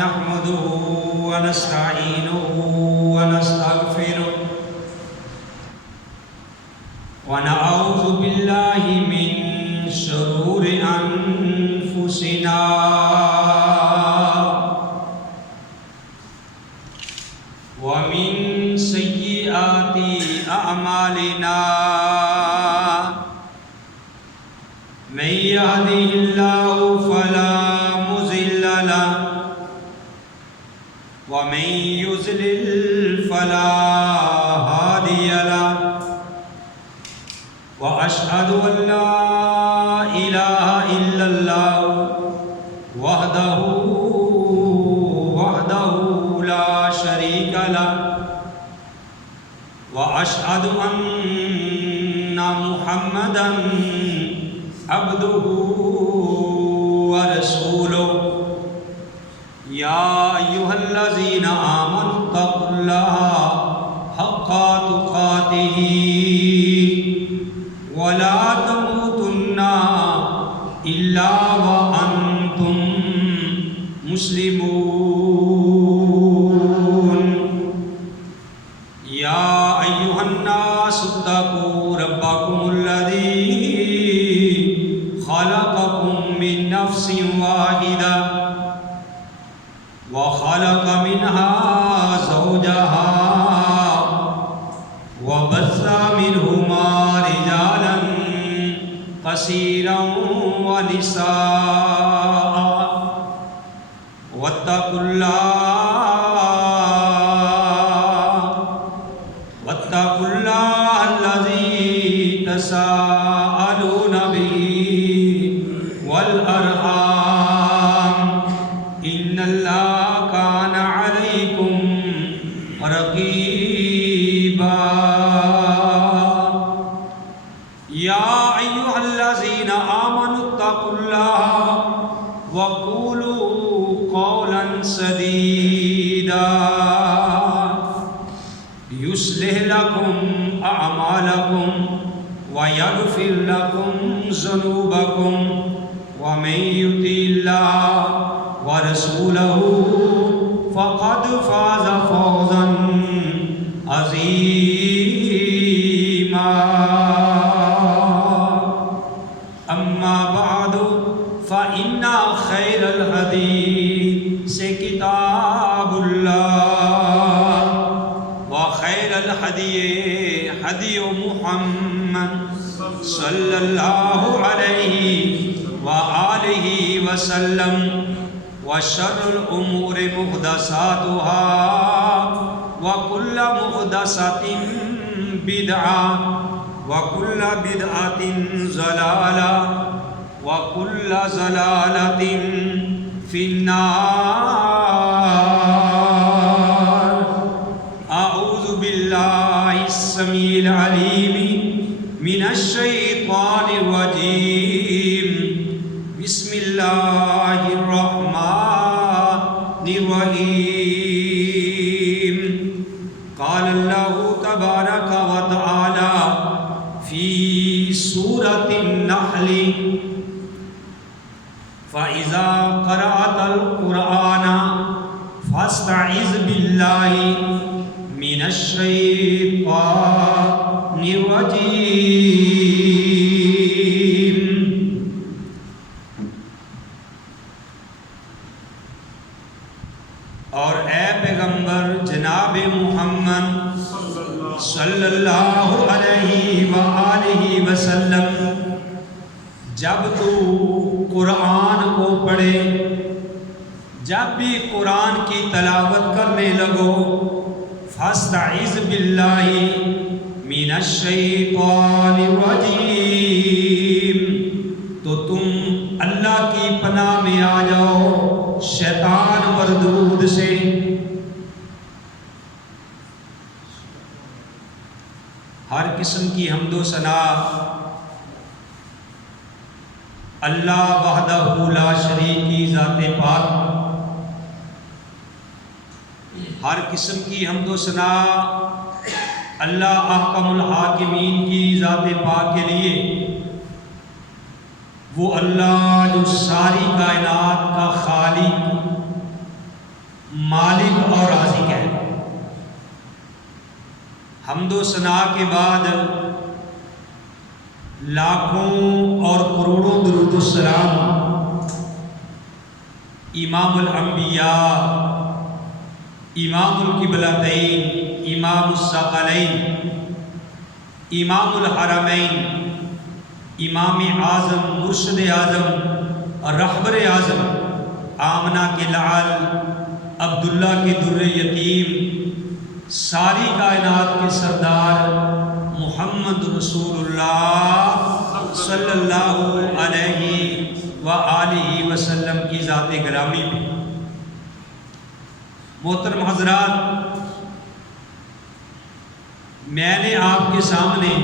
نحمده ونستعينه ونستغفره ونعوذ بالله من شرور أنفسنا ومن سيئات أعمالنا من يهده الله فلا مضل له ومن يضلل فلا هادي له وأشهد أن لا إله إلا الله وحده لا شريك له وأشهد أن محمدا عبده ورسوله يا أيها الذين آمنوا اتقوا الله حق تقاته ولا تموتن إلا وأنتم مسلمون يا أيها الناس اتقوا ربكم الذي خلقكم من نفس واحدة وخلق منها زوجها وبث منهما رجالا كثيرا ونساء واتقوا الله الذي تساءلون به والأرحام إن الله كان عليكم رقيبا يا أيها الذين آمنوا اتقوا الله وقولوا قولا سديدا يصلح لكم أعمالكم ويغفر لكم ذنوبكم ومن يطع الله ورسوله فقد فاز فوزا عظيما أما بعد فإن خير الحديث كتاب الله وخير الهدي هدي محمد صلى الله عليه وآله وسلم وشر الأمور محدثاتها وكل محدثة بدعة وكل بدعة ضلالة وكل ضلالة في النار. أعوذ بالله السميع العليم من الشيطان الرجيم. بسم الله الرحمن الرحيم. قال الله تبارك وتعالى في سورة النحل فإذا قرأت القرآن فاستعذ بالله من الشيطان الرجيم. اور اے پیغمبر جناب محمد صلی اللہ علیہ وآلہ وسلم جب تو قرآن کو پڑھے، جب بھی قرآن کی تلاوت کرنے لگو، فاستعذ باللہ من الشیطان الرجیم، تو تم اللہ کی پناہ میں آ جاؤ شیطان مردود سے. ہر قسم کی حمد و ثنا اللہ وحدہ لا شریک کی ذات پاک. ہر قسم کی حمد و ثنا اللہ احکم الحاکمین کی ذات پاک کے لیے، وہ اللہ جو ساری کائنات کا خالق حمد و ثنا کے بعد لاکھوں اور کروڑوں درود و سلام امام الانبیاء، امام القبلتین، امام الثقلین، امام الحرمین، امام اعظم، مرشد اعظم اور رہبر اعظم آمنہ کے لعل، عبداللہ کے در یتیم، ساری کائنات کے سردار محمد رسول اللہ صلی اللہ علیہ وآلہ وسلم کی ذات گرامی میں محترم حضرات، میں نے آپ کے سامنے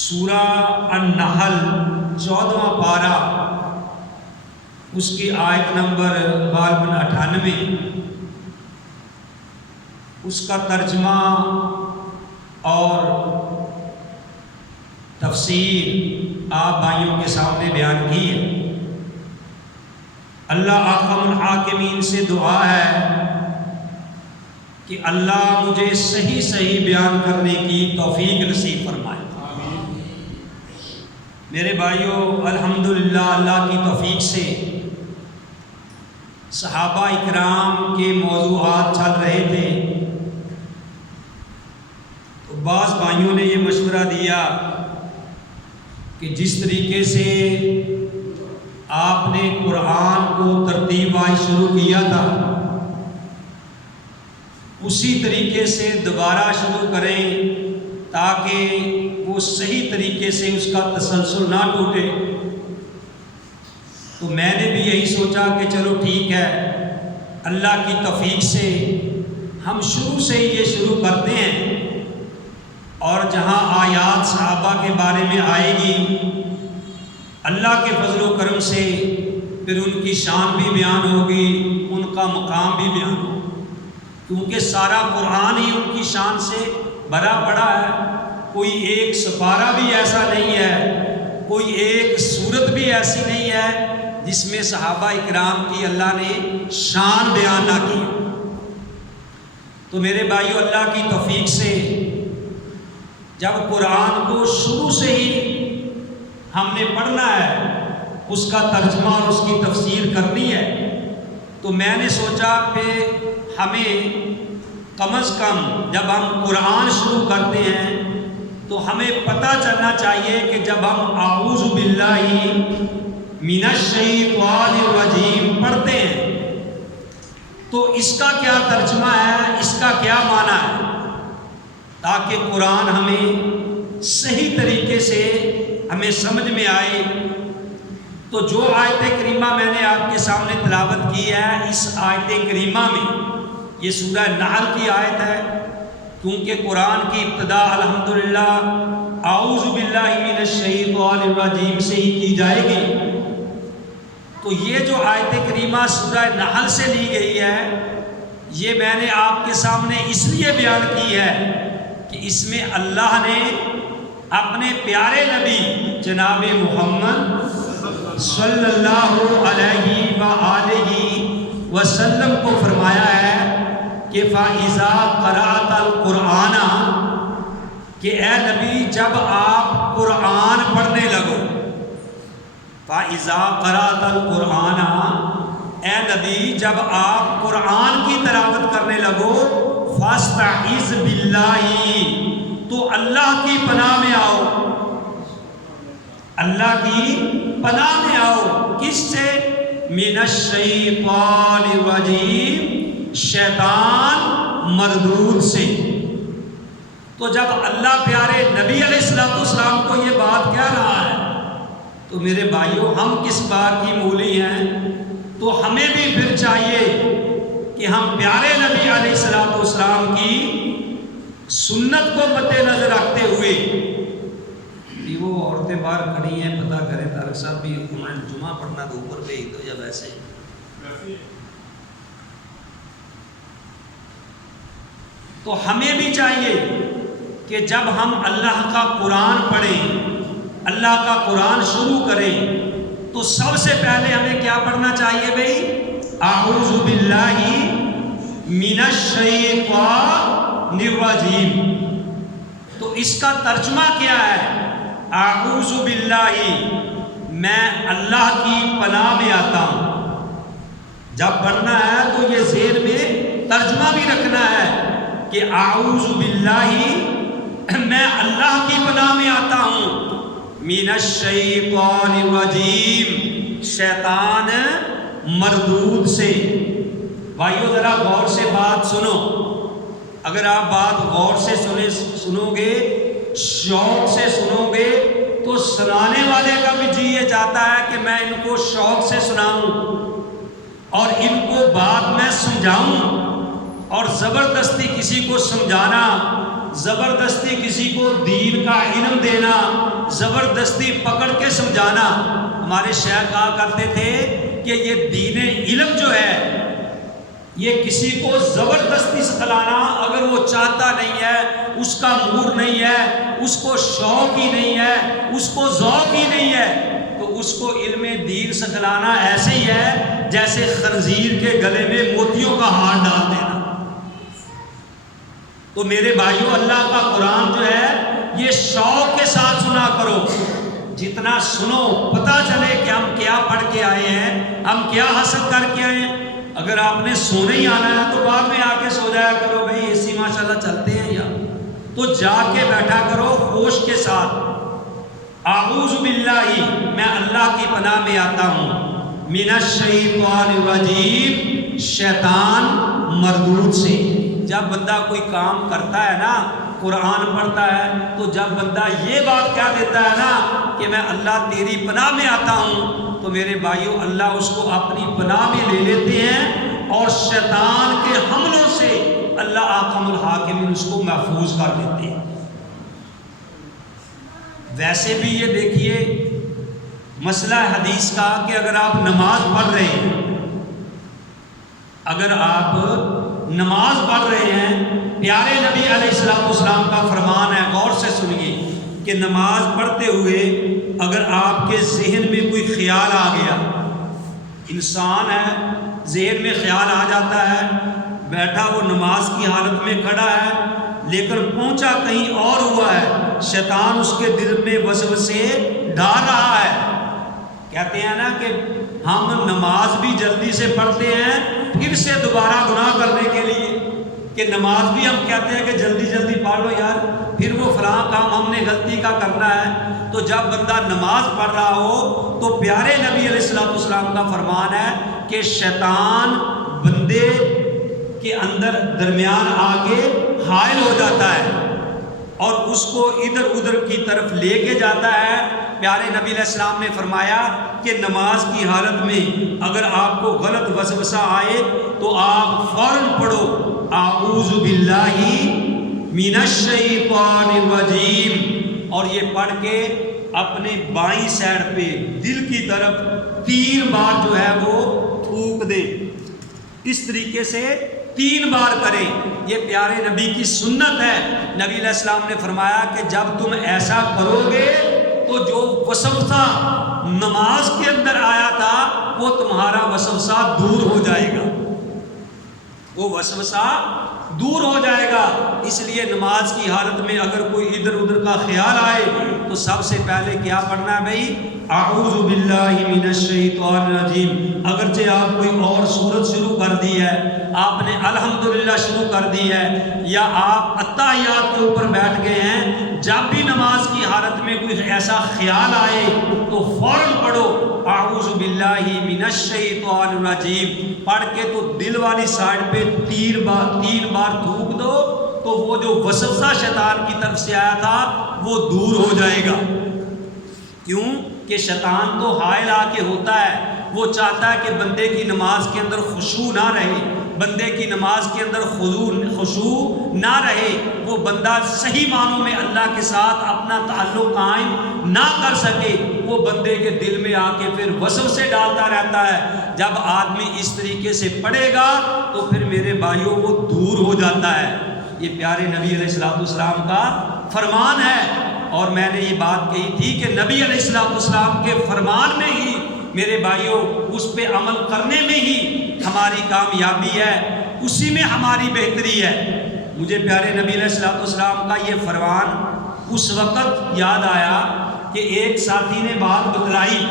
سورہ النحل 14واں پارہ اس کی آیت نمبر غالباً 98 اس کا ترجمہ اور تفسیر آپ بھائیوں کے سامنے بیان کی ہے۔ اللہ احکم الحاکمین سے دعا ہے کہ اللہ مجھے صحیح بیان کرنے کی توفیق نصیب فرمائے۔ میرے بھائیوں، الحمدللہ اللہ کی توفیق سے صحابہ اکرام کے موضوعات چل رہے تھے، تو بعض بھائیوں نے یہ مشورہ دیا کہ جس طریقے سے آپ نے قرآن کو ترتیب وائز شروع کیا تھا اسی طریقے سے دوبارہ شروع کریں تاکہ وہ صحیح طریقے سے اس کا تسلسل نہ ٹوٹے۔ تو میں نے بھی یہی سوچا کہ چلو ٹھیک ہے، اللہ کی توفیق سے ہم شروع سے ہی یہ شروع کرتے ہیں، اور جہاں آیات صحابہ کے بارے میں آئے گی اللہ کے فضل و کرم سے پھر ان کی شان بھی بیان ہوگی، ان کا مقام بھی بیان ہوگا، کیونکہ سارا قرآن ہی ان کی شان سے بھرا پڑا ہے۔ کوئی ایک سپارہ بھی ایسا نہیں ہے، کوئی ایک سورت بھی ایسی نہیں ہے جس میں صحابہ اکرام کی اللہ نے شان بیان نہ کی۔ تو میرے بھائیو، اللہ کی توفیق سے جب قرآن کو شروع سے ہی ہم نے پڑھنا ہے، اس کا ترجمہ اور اس کی تفسیر کرنی ہے، تو میں نے سوچا کہ ہمیں کم از کم جب ہم قرآن شروع کرتے ہیں تو ہمیں پتہ چلنا چاہیے کہ جب ہم اعوذ باللہ من الشیطان الرجیم پڑھتے ہیں تو اس کا کیا ترجمہ ہے، اس کا کیا معنی ہے، تاکہ قرآن ہمیں صحیح طریقے سے ہمیں سمجھ میں آئے۔ تو جو آیت کریمہ میں نے آپ کے سامنے تلاوت کی ہے، اس آیت کریمہ میں یہ سورہ نحل کی آیت ہے، کیونکہ قرآن کی ابتدا الحمدللہ اعوذ باللہ من الشیطان الرجیم سے ہی کی جائے گی۔ تو یہ جو آیت کریمہ سورہ نحل سے لی گئی ہے، یہ میں نے آپ کے سامنے اس لیے بیان کی ہے کہ اس میں اللہ نے اپنے پیارے نبی جناب محمد صلی اللہ علیہ وآلہ وسلم کو فرمایا ہے کہ فَإِذَا قَرَأْتَ الْقُرْآنَ، کہ اے نبی جب آپ قرآن پڑھنے لگو، فَإِذَا قَرَأْتَ الْقُرْآنَ، اے نبی جب آپ قرآن کی تلاوت کرنے لگو، فَاسْتَعِذْ بِاللَّهِ، تو اللہ کی پناہ میں آؤ، اللہ کی پناہ میں آؤ، کس سے؟ من الشیطان الرجیم، شیطان مردود سے۔ تو جب اللہ پیارے نبی علیہ السلام کو یہ بات کہہ رہا ہے تو میرے بھائیوں، ہم کس بات کی مولی ہیں؟ تو ہمیں بھی پھر چاہیے کہ ہم پیارے نبی علیہ السلام کی سنت کو مد نظر رکھتے ہوئے، وہ عورتیں باہر کھڑی ہیں، پتہ کریں طارق صاحب بھی جمعہ پڑھنا تو اوپر پہ ہی تو جب ایسے تو ہمیں بھی چاہیے کہ جب ہم اللہ کا قرآن پڑھیں، اللہ کا قرآن شروع کریں، تو سب سے پہلے ہمیں کیا پڑھنا چاہیے بھئی؟ اعوذ باللہ من الشیطان الرجیم۔ تو اس کا ترجمہ کیا ہے؟ اعوذ باللہ، میں اللہ کی پناہ میں آتا ہوں۔ جب پڑھنا ہے تو یہ ذہن میں ترجمہ بھی رکھنا ہے کہ اعوذ باللہ، میں اللہ کی پناہ میں آتا ہوں، من الشیطان الرجیم، شیطان مردود سے۔ بھائیو ذرا غور سے بات سنو، اگر آپ بات غور سے سنو گے، شوق سے سنو گے، تو سنانے والے کا بھی جی یہ چاہتا ہے کہ میں ان کو شوق سے سناؤں اور ان کو بات میں سمجھاؤں۔ اور زبردستی کسی کو سمجھانا، زبردستی کسی کو دین کا علم دینا، زبردستی پکڑ کے سمجھانا، ہمارے شیخ کہا کرتے تھے کہ یہ دین علم جو ہے، یہ کسی کو زبردستی سکھلانا، اگر وہ چاہتا نہیں ہے، اس کا موڈ نہیں ہے، اس کو شوق ہی نہیں ہے، اس کو ذوق ہی نہیں ہے، تو اس کو علم دین سکھلانا ایسے ہی ہے جیسے خنزیر کے گلے میں موتیوں کا ہار ڈال دینا۔ تو میرے بھائیوں، اللہ کا قرآن جو ہے یہ شوق کے ساتھ سنا کرو، جتنا سنو پتہ چلے کہ ہم کیا پڑھ کے آئے ہیں، ہم کیا حاصل کر کے آئے ہیں۔ اگر آپ نے سونے ہی آنا ہے تو بعد میں آ کے سو جایا کرو، بھائی اے سی ماشاءاللہ چلتے ہیں یا، تو جا کے بیٹھا کرو ہوش کے ساتھ۔ اعوذ باللہ، میں اللہ کی پناہ میں آتا ہوں، من الشیطان الرجیم، شیطان مردود سے۔ جب بندہ کوئی کام کرتا ہے نا، قرآن پڑھتا ہے، تو جب بندہ یہ بات کہہ دیتا ہے نا کہ میں اللہ تیری پناہ میں آتا ہوں، تو میرے بھائیوں اللہ اس کو اپنی پناہ میں لے لیتے ہیں، اور شیطان کے حملوں سے اللہ احکم الحاکمین اس کو محفوظ کر دیتے ہیں۔ ویسے بھی یہ دیکھیے مسئلہ حدیث کا کہ اگر آپ نماز پڑھ رہے ہیں، اگر آپ نماز پڑھ رہے ہیں، پیارے نبی علیہ السلام کا فرمان ہے، غور سے سنیے، کہ نماز پڑھتے ہوئے اگر آپ کے ذہن میں کوئی خیال آ گیا، انسان ہے ذہن میں خیال آ جاتا ہے، بیٹھا وہ نماز کی حالت میں کھڑا ہے لیکن پہنچا کہیں اور ہوا ہے، شیطان اس کے دل میں وسوسے ڈال رہا ہے۔ کہتے ہیں نا کہ ہم نماز بھی جلدی سے پڑھتے ہیں پھر سے دوبارہ گناہ کرنے کے لیے، کہ نماز بھی ہم کہتے ہیں کہ جلدی جلدی پڑھ لو یار، پھر وہ فلاں کام ہم نے غلطی کا کرنا ہے۔ تو جب بندہ نماز پڑھ رہا ہو تو پیارے نبی علیہ السلام کا فرمان ہے کہ شیطان بندے کے اندر درمیان آ کے حائل ہو جاتا ہے اور اس کو ادھر ادھر کی طرف لے کے جاتا ہے۔ پیارے نبی علیہ السلام نے فرمایا کہ نماز کی حالت میں اگر آپ کو غلط وسوسہ آئے تو آپ فوراً پڑھو اعوذ باللہ من الشیطان الرجیم، اور یہ پڑھ کے اپنے بائیں سائڈ پہ دل کی طرف 3 بار جو ہے وہ تھوک دے، اس طریقے سے 3 بار کریں۔ یہ پیارے نبی کی سنت ہے۔ نبی علیہ السلام نے فرمایا کہ جب تم ایسا کرو گے تو جو وسوسہ نماز کے اندر آیا تھا وہ تمہارا وسوسہ دور ہو جائے گا، وہ وسوسہ دور ہو جائے گا۔ اس لیے نماز کی حالت میں اگر کوئی ادھر ادھر کا خیال آئے تو سب سے پہلے کیا پڑھنا ہے بھائی؟ اعوذ باللہ من الشیطان الرجیم۔ اگرچہ آپ کوئی اور سورت شروع کر دی ہے، آپ نے الحمدللہ شروع کر دی ہے، یا آپ اتحیات کے اوپر بیٹھ گئے ہیں، جب بھی نماز کی حالت میں کوئی ایسا خیال آئے تو فوراً پڑھو اعوذ باللہ من الشیطان الرجیم، پڑھ کے تو دل والی سائڈ پہ 3 بار تھوک دو، تو وہ جو وسوسہ شیطان کی طرف سے آیا تھا وہ دور ہو جائے گا۔ کیوں کہ شیطان تو حائل آ کے ہوتا ہے، وہ چاہتا ہے کہ بندے کی نماز کے اندر خشوع نہ رہے، بندے کی نماز کے اندر خشوع نہ رہے، وہ بندہ صحیح معنوں میں اللہ کے ساتھ اپنا تعلق قائم نہ کر سکے، وہ بندے کے دل میں آ کے پھر وسوسے ڈالتا رہتا ہے۔ جب آدمی اس طریقے سے پڑھے گا تو پھر میرے بھائیوں وہ دور ہو جاتا ہے۔ یہ پیارے نبی علیہ السلام کا فرمان ہے، اور میں نے یہ بات کہی تھی کہ نبی علیہ السلام کے فرمان میں ہی میرے بھائیوں اس پہ عمل کرنے میں ہی ہماری کامیابی ہے۔ اسی میں ہماری بہتری ہے۔ مجھے پیارے نبی علیہ الصلوۃ والسلام کا یہ فرمان اس وقت یاد آیا کہ ایک ساتھی نے بات بتلائی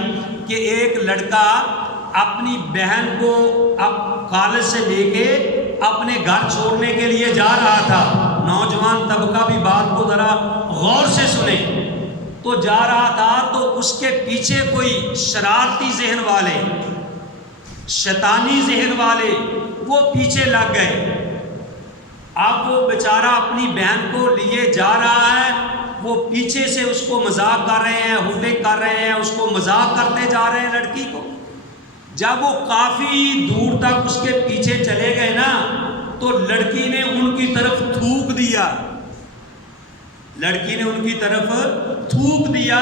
کہ ایک لڑکا اپنی بہن کو اب کالج سے لے کے اپنے گھر چھوڑنے کے لیے جا رہا تھا۔ نوجوان طبقہ بھی بات کو ذرا غور سے سنے، تو جا رہا تھا تو اس کے پیچھے کوئی شرارتی ذہن والے، شیطانی ذہن والے وہ پیچھے لگ گئے۔ اب وہ بیچارہ اپنی بہن کو لیے جا رہا ہے، وہ پیچھے سے اس کو مذاق کر رہے ہیں، ہڈے کر رہے ہیں، اس کو مذاق کرتے جا رہے ہیں لڑکی کو۔ جب وہ کافی دور تک اس کے پیچھے چلے گئے نا تو لڑکی نے ان کی طرف تھوک دیا، لڑکی نے ان کی طرف تھوک دیا۔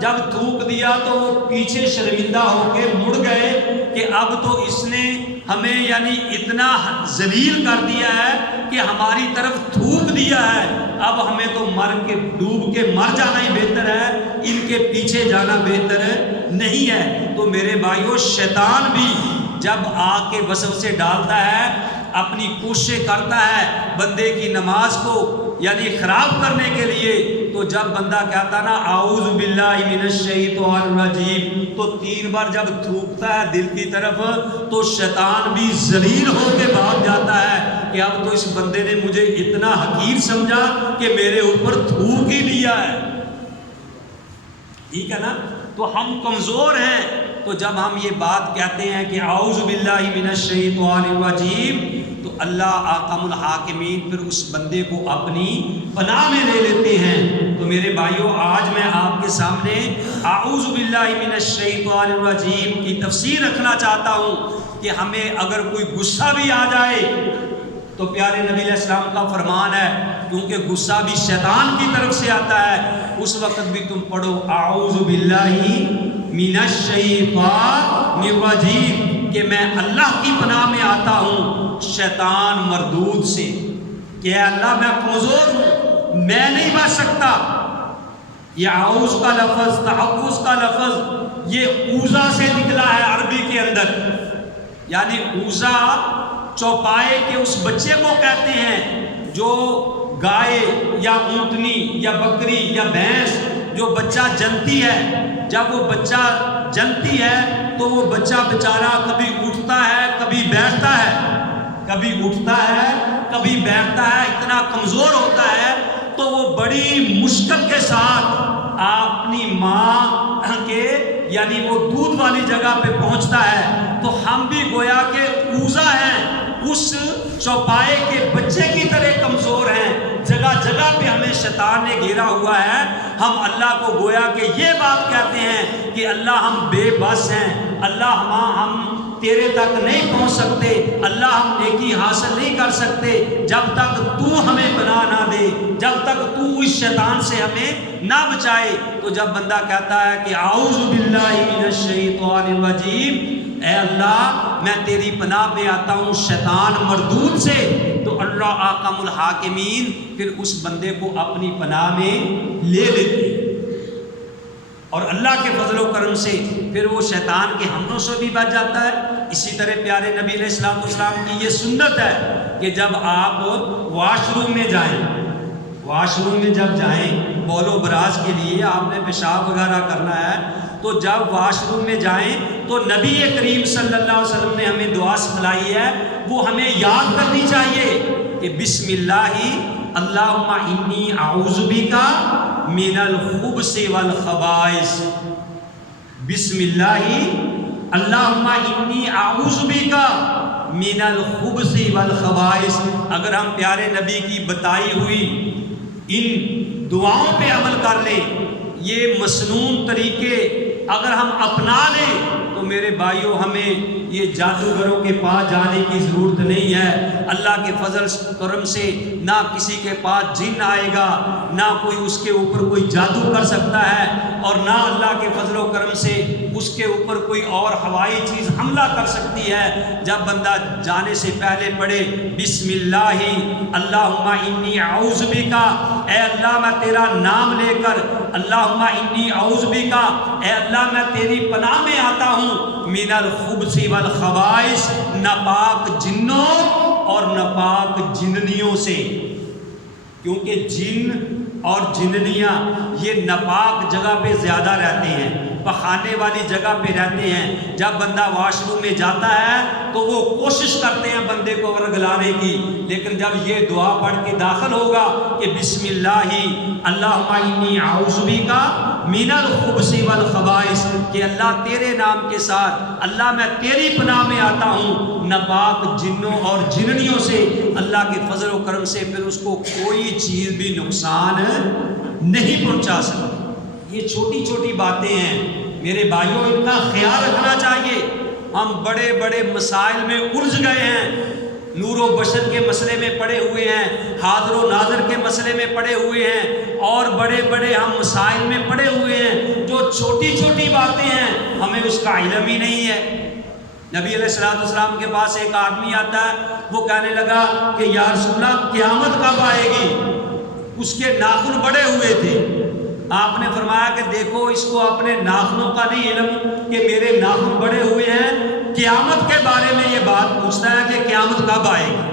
جب تھوک دیا تو وہ پیچھے شرمندہ ہو کے مڑ گئے کہ اب تو اس نے ہمیں یعنی اتنا ذلیل کر دیا ہے کہ ہماری طرف تھوک دیا ہے، اب ہمیں تو مر کے ڈوب کے مر جانا ہی بہتر ہے، ان کے پیچھے جانا بہتر نہیں ہے۔ تو میرے بھائیو، شیطان بھی جب آ کے وسوسے ڈالتا ہے، اپنی کوشش کرتا ہے بندے کی نماز کو یعنی خراب کرنے کے لیے، تو جب بندہ کہتا نا اعوذ باللہ من الشیطان الرجیم، تو 3 بار جب تھوکتا ہے دل کی طرف تو شیطان بھی ذلیل ہو کے بھاگ جاتا ہے کہ اب تو اس بندے نے مجھے اتنا حقیر سمجھا کہ میرے اوپر تھوک ہی لیا ہے۔ ٹھیک ہے نا؟ تو ہم کمزور ہیں، تو جب ہم یہ بات کہتے ہیں کہ اعوذ باللہ من الشیطان الرجیم، تو اللہ احکم الحاکمین پھر اس بندے کو اپنی پناہ میں لے لیتے ہیں۔ تو میرے بھائیوں، آج میں آپ کے سامنے اعوذ باللہ من الشیطان الرجیم کی تفسیر رکھنا چاہتا ہوں کہ ہمیں اگر کوئی غصہ بھی آ جائے تو پیارے نبی علیہ السلام کا فرمان ہے، کیونکہ غصہ بھی شیطان کی طرف سے آتا ہے، اس وقت بھی تم پڑھو اعوذ باللہ من الشیطان الرجیم کہ میں اللہ کی پناہ میں آتا ہوں شیطان مردود سے، کہ اللہ میں کمزور ہوں، میں نہیں بچ سکتا۔ یہ اعوذ کا لفظ، تحفظ کا لفظ، یہ اوزا سے نکلا ہے عربی کے اندر، یعنی اوزا چوپائے کے اس بچے کو کہتے ہیں جو گائے یا اونٹنی یا بکری یا بھینس جو بچہ جنتی ہے، جب وہ بچہ جنتی ہے تو وہ بچہ بیچارہ کبھی اٹھتا ہے کبھی بیٹھتا ہے، کبھی اٹھتا ہے کبھی بیٹھتا ہے، اتنا کمزور ہوتا ہے تو وہ بڑی مشکل کے ساتھ اپنی ماں کے یعنی وہ دودھ والی جگہ پہ پہنچتا ہے۔ تو ہم بھی گویا کہ اوزا ہیں، اس چوپائے کے بچے کی طرح کمزور ہیں، جگہ جگہ پہ ہمیں شیطان نے گھیرا ہوا ہے۔ ہم اللہ کو گویا کہ یہ بات کہتے ہیں کہ اللہ ہم بے بس ہیں، اللہ ہم تیرے تک نہیں پہنچ سکتے، اللہ ہم نیکی حاصل نہیں کر سکتے جب تک تو ہمیں پناہ نہ دے، جب تک تو اس شیطان سے ہمیں نہ بچائے۔ تو جب بندہ کہتا ہے کہ اعوذ باللہ من الشیطان الرجیم، اے اللہ میں تیری پناہ میں آتا ہوں شیطان مردود سے، تو اللہ احکم الحاکمین پھر اس بندے کو اپنی پناہ میں لے لیتے ہیں، اور اللہ کے فضل و کرم سے پھر وہ شیطان کے حملوں سے بھی بچ جاتا ہے۔ اسی طرح پیارے نبی علیہ السلام کی یہ سنت ہے کہ جب آپ واش روم میں جائیں، واش روم میں جب جائیں بول و براز کے لیے، آپ نے پیشاب وغیرہ کرنا ہے، تو جب واش روم میں جائیں تو نبی کریم صلی اللہ علیہ وسلم نے ہمیں دعا سکھلائی ہے، وہ ہمیں یاد کرنی چاہیے کہ بسم اللہ اللہم انی اعوذ بک من الخبث والخبائث، بسم اللہ اللہم انی اعوذ بک من الخبث والخبائث۔ اگر ہم پیارے نبی کی بتائی ہوئی ان دعاؤں پہ عمل کر لیں، یہ مسنون طریقے اگر ہم اپنا لیں تو میرے بھائیوں ہمیں یہ جادوگروں کے پاس جانے کی ضرورت نہیں ہے۔ اللہ کے فضل کرم سے نہ کسی کے پاس جن آئے گا، نہ کوئی اس کے اوپر کوئی جادو کر سکتا ہے، اور نہ اللہ کے فضل و کرم سے اس کے اوپر کوئی اور ہوائی چیز حملہ کر سکتی ہے۔ جب بندہ جانے سے پہلے پڑھے بسم اللہ اللہم انی اعوذ بک، اے اللہ میں تیرا نام لے کر، اللہم انی اعوذ بک، اے اللہ میں تیری پناہ میں آتا ہوں، من الخبث والخبائث، ناپاک جنوں اور ناپاک جننیوں سے، کیونکہ جن اور جننیاں یہ ناپاک جگہ پہ زیادہ رہتے ہیں، پخانے والی جگہ پہ رہتے ہیں۔ جب بندہ واش روم میں جاتا ہے تو وہ کوشش کرتے ہیں بندے کو ورگلانے کی، لیکن جب یہ دعا پڑھ کے داخل ہوگا کہ بسم اللہ اللہم انی اعوذ بک من الخبث والخبائث، کہ اللہ تیرے نام کے ساتھ اللہ میں تیری پناہ میں آتا ہوں ناپاک جنوں اور جننیوں سے، اللہ کے فضل و کرم سے پھر اس کو کوئی چیز بھی نقصان نہیں پہنچا سکتی۔ یہ چھوٹی چھوٹی باتیں ہیں میرے بھائیوں، ان کا خیال رکھنا چاہیے۔ ہم بڑے بڑے مسائل میں الجھ گئے ہیں، نور و بشر کے مسئلے میں پڑے ہوئے ہیں، حاضر و ناظر کے مسئلے میں پڑے ہوئے ہیں، اور بڑے بڑے ہم مسائل میں پڑے ہوئے ہیں جو چھوٹی چھوٹی باتیں ہیں ہمیں اس کا علم ہی نہیں ہے۔ نبی علیہ السلام کے پاس ایک آدمی آتا ہے، وہ کہنے لگا کہ یا رسول اللہ قیامت کب آئے گی؟ اس کے ناخن بڑے ہوئے تھے۔ آپ نے فرمایا کہ دیکھو اس کو اپنے ناخنوں کا نہیں علم کہ میرے ناخن بڑے ہوئے ہیں، قیامت کے بارے میں یہ بات پوچھتا ہے کہ قیامت کب آئے گی۔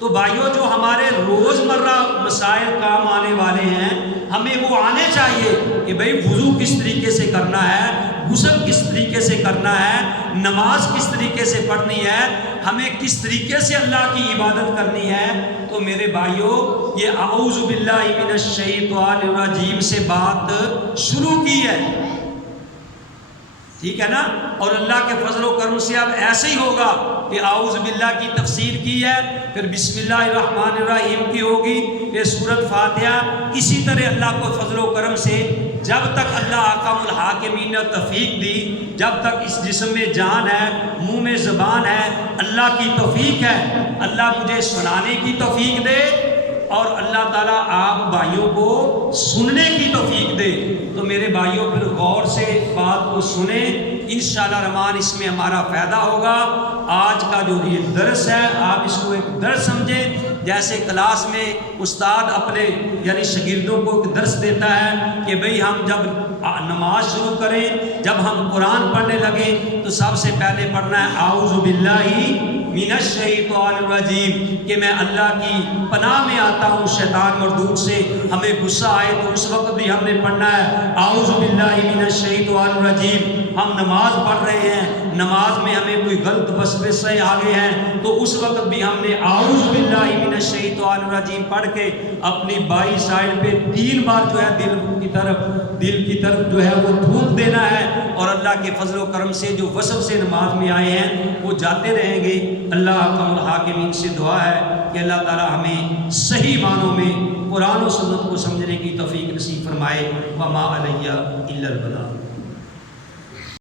تو بھائیوں، جو ہمارے روزمرہ مسائل کام آنے والے ہیں ہمیں وہ آنے چاہیے کہ بھئی وضو کس طریقے سے کرنا ہے، غسل کس طریقے سے کرنا ہے، نماز کس طریقے سے پڑھنی ہے، ہمیں کس طریقے سے اللہ کی عبادت کرنی ہے۔ تو میرے بھائیوں، یہ اعوذ باللہ من الشیطان الرجیم سے بات شروع کی ہے، ٹھیک ہے نا؟ اور اللہ کے فضل و کرم سے اب ایسے ہی ہوگا کہ اعوذ باللہ کی تفسیر کی ہے، پھر بسم اللہ الرحمن الرحیم کی ہوگی، پھر سورۃ فاتحہ۔ اسی طرح اللہ کو فضل و کرم سے جب تک اللہ احکم الحاکمین نے توفیق دی، جب تک اس جسم میں جان ہے، منہ میں زبان ہے، اللہ کی توفیق ہے، اللہ مجھے سنانے کی توفیق دے اور اللہ تعالیٰ آپ بھائیوں کو سننے کی توفیق دے۔ تو میرے بھائیوں پھر غور سے بات کو سنیں، انشاءاللہ الرحمن اس میں ہمارا فائدہ ہوگا۔ آج کا جو یہ درس ہے آپ اس کو ایک درس سمجھیں، جیسے کلاس میں استاد اپنے یعنی شاگردوں کو ایک درس دیتا ہے کہ بھئی ہم جب نماز شروع کریں، جب ہم قرآن پڑھنے لگیں تو سب سے پہلے پڑھنا ہے اعوذ باللہ من الشیطان الرجیم، کہ میں اللہ کی پناہ میں آتا ہوں شیطان مردود سے۔ ہمیں غصہ آئے تو اس وقت بھی ہم نے پڑھنا ہے اعوذ باللہ من الشیطان الرجیم۔ ہم نماز پڑھ رہے ہیں، نماز میں ہمیں کوئی غلط وسوسے آگے ہیں تو اس وقت بھی ہم نے اعوذ باللہ من الشیطان الرجیم پڑھ کے اپنی بائیں سائڈ پہ 3 بار جو ہے دل کی طرف جو ہے وہ تھوک دینا ہے، اور اللہ کے فضل و کرم سے جو وسوسے نماز میں آئے ہیں وہ جاتے رہیں گے۔ اللہ احکم الحاکمین سے دعا ہے کہ اللہ تعالی ہمیں صحیح معنوں میں قرآن و سنت کو سمجھنے کی توفیق نصیب فرمائے۔ وما علیہ الا البلاغ۔